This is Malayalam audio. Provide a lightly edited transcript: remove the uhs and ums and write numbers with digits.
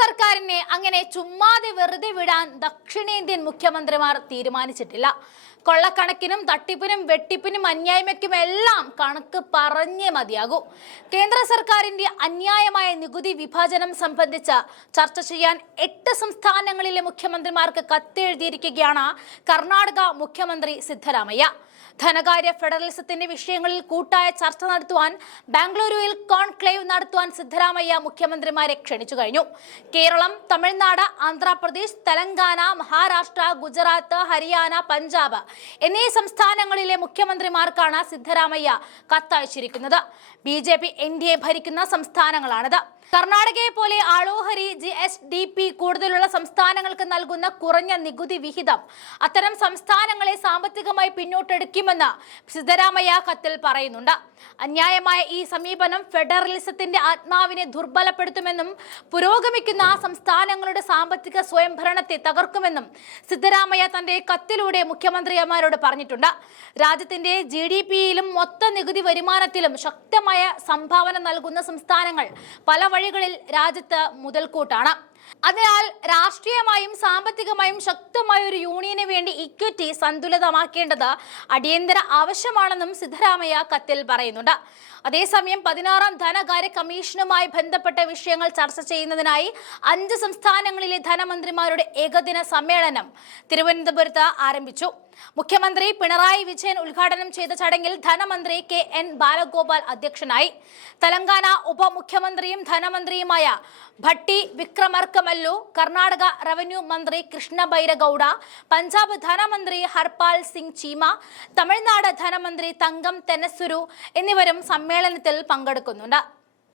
സർക്കാരിനെ അങ്ങനെ ചുമ്മാതെ വെറുതെ വിടാൻ ദക്ഷിണേന്ത്യൻ മുഖ്യമന്ത്രിമാർ തീരുമാനിച്ചിട്ടില്ല. കൊള്ളക്കണക്കിനും തട്ടിപ്പിനും വെട്ടിപ്പിനും അന്യായ്മയ്ക്കും എല്ലാം കണക്ക് പറഞ്ഞേ മതിയാകൂ. കേന്ദ്ര സർക്കാരിന്റെ അന്യായമായ നികുതി വിഭാജനം സംബന്ധിച്ച് ചർച്ച ചെയ്യാൻ 8 സംസ്ഥാനങ്ങളിലെ മുഖ്യമന്ത്രിമാർക്ക് കത്തെഴുതിയിരിക്കുകയാണ് കർണാടക മുഖ്യമന്ത്രി സിദ്ധരാമയ്യ. ധനകാര്യ ഫെഡറലിസത്തിന്റെ വിഷയങ്ങളിൽ കൂട്ടായ ചർച്ച നടത്തുവാൻ ബാംഗ്ലൂരുവിൽ കോൺക്ലേവ് നടത്തുവാൻ സിദ്ധരാമയ്യ മുഖ്യമന്ത്രിമാരെ ക്ഷണിച്ചു കഴിഞ്ഞു. കേരളം, തമിഴ്നാട്, ആന്ധ്രാപ്രദേശ്, തെലങ്കാന, മഹാരാഷ്ട്ര, ഗുജറാത്ത്, ഹരിയാന, പഞ്ചാബ് എന്നീ സംസ്ഥാനങ്ങളിലെ മുഖ്യമന്ത്രിമാർക്കാണ് സിദ്ധരാമയ്യ കത്തയച്ചിരിക്കുന്നത്. BJP NDA ഭരിക്കുന്ന സംസ്ഥാനങ്ങളാണിത്. കർണാടകയെ പോലെ ആളോഹരി GSDP കൂടുതലുള്ള സംസ്ഥാനങ്ങൾക്ക് നൽകുന്ന കുറഞ്ഞ നികുതി വിഹിതം അത്തരം സംസ്ഥാനങ്ങളെ സാമ്പത്തികമായി പിന്നോട്ടെടുക്കുമെന്ന് സിദ്ധരാമയ്യ കത്തിൽ പറയുന്നുണ്ട്. അന്യായമായ ഈ സമീപനം ഫെഡറലിസത്തിന്റെ ആത്മാവിനെ ദുർബലപ്പെടുത്തുമെന്നും പുരോഗമിക്കുന്ന സംസ്ഥാനങ്ങളുടെ സാമ്പത്തിക സ്വയംഭരണത്തെ തകർക്കുമെന്നും സിദ്ധരാമയ്യ തന്റെ കത്തിലൂടെ മുഖ്യമന്ത്രിമാരോട് പറഞ്ഞിട്ടുണ്ട്. രാജ്യത്തിന്റെ GDPയിലും മൊത്ത നികുതി വരുമാനത്തിലും ശക്തമായ സംഭാവന നൽകുന്ന സംസ്ഥാനങ്ങൾ പല വഴികളിൽ രാജ്യത്ത് മുതൽക്കൂട്ടാണ്. അതിനാൽ രാഷ്ട്രീയമായും സാമ്പത്തികമായും ശക്തമായ ഒരു യൂണിയന് വേണ്ടി ഇക്വിറ്റി സന്തുലിതമാക്കേണ്ടത് അടിയന്തര ആവശ്യമാണെന്നും സിദ്ധരാമയ്യ കത്തിൽ പറയുന്നുണ്ട്. അതേസമയം 16ാം ധനകാര്യ കമ്മീഷനുമായി ബന്ധപ്പെട്ട വിഷയങ്ങൾ ചർച്ച ചെയ്യുന്നതിനായി 5 സംസ്ഥാനങ്ങളിലെ ധനമന്ത്രിമാരുടെ ഏകദിന സമ്മേളനം തിരുവനന്തപുരത്ത് ആരംഭിച്ചു. മുഖ്യമന്ത്രി പിണറായി വിജയൻ ഉദ്ഘാടനം ചെയ്ത ചടങ്ങിൽ ധനമന്ത്രി KN ബാലഗോപാൽ അധ്യക്ഷനായി. തെലങ്കാന ഉപമുഖ്യമന്ത്രിയും ധനമന്ത്രിയുമായ ഭട്ടി വിക്രമാർകമല്ലു, കർണാടക റവന്യൂ മന്ത്രി കൃഷ്ണ ബൈരഗൌഡ, പഞ്ചാബ് ധനമന്ത്രി ഹർപാൽ സിംഗ് ചീമ, തമിഴ്നാട് ധനമന്ത്രി തങ്കം തെന്നസുരു എന്നിവരും സമ്മേളനത്തിൽ പങ്കെടുക്കുന്നുണ്ട്.